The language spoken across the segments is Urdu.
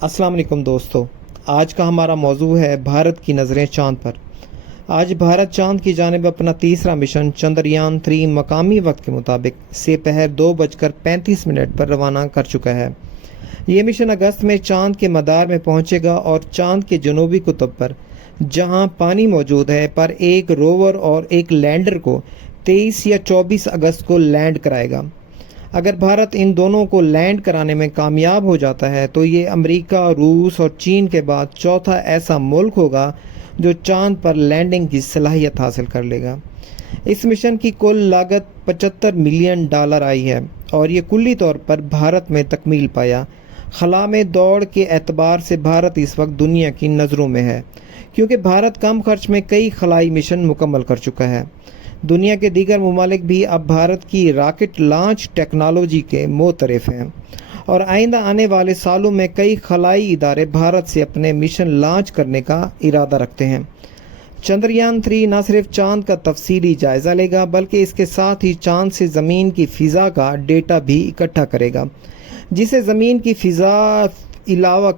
السلام علیکم دوستو، آج کا ہمارا موضوع ہے بھارت کی نظریں چاند پر۔ آج بھارت چاند کی جانب اپنا تیسرا مشن چندریان 3 مقامی وقت کے مطابق سپہر 2:35 پر روانہ کر چکا ہے۔ یہ مشن اگست میں چاند کے مدار میں پہنچے گا اور چاند کے جنوبی قطب پر، جہاں پانی موجود ہے، پر ایک روور اور ایک لینڈر کو 23 یا 24 اگست کو لینڈ کرائے گا۔ اگر بھارت ان دونوں کو لینڈ کرانے میں کامیاب ہو جاتا ہے تو یہ امریکہ، روس اور چین کے بعد چوتھا ایسا ملک ہوگا جو چاند پر لینڈنگ کی صلاحیت حاصل کر لے گا۔ اس مشن کی کل لاگت $75 ملین آئی ہے اور یہ کلی طور پر بھارت میں تکمیل پایا۔ خلا میں دوڑ کے اعتبار سے بھارت اس وقت دنیا کی نظروں میں ہے، کیونکہ بھارت کم خرچ میں کئی خلائی مشن مکمل کر چکا ہے۔ دنیا کے دیگر ممالک بھی اب بھارت کی راکٹ لانچ ٹیکنالوجی کے معترف ہیں اور آئندہ آنے والے سالوں میں کئی خلائی ادارے بھارت سے اپنے مشن لانچ کرنے کا ارادہ رکھتے ہیں۔ چندریان 3 نہ صرف چاند کا تفصیلی جائزہ لے گا بلکہ اس کے ساتھ ہی چاند سے زمین کی فضا کا ڈیٹا بھی اکٹھا کرے گا، جسے زمین کی فضا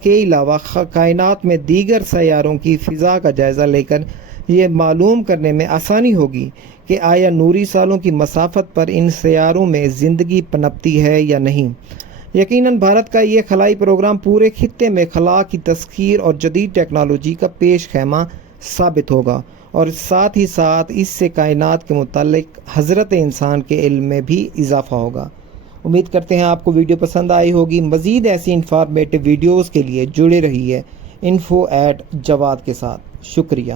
کے علاوہ کائنات میں دیگر سیاروں کی فضا کا جائزہ لے کر یہ معلوم کرنے میں آسانی ہوگی کہ آیا نوری سالوں کی مسافت پر ان سیاروں میں زندگی پنپتی ہے یا نہیں۔ یقیناً بھارت کا یہ خلائی پروگرام پورے خطے میں خلا کی تسخیر اور جدید ٹیکنالوجی کا پیش خیمہ ثابت ہوگا، اور ساتھ ہی ساتھ اس سے کائنات کے متعلق حضرت انسان کے علم میں بھی اضافہ ہوگا۔ امید کرتے ہیں آپ کو ویڈیو پسند آئی ہوگی۔ مزید ایسی انفارمیٹیو ویڈیوز کے لیے جڑے رہیے info@jawad کے ساتھ۔ شکریہ۔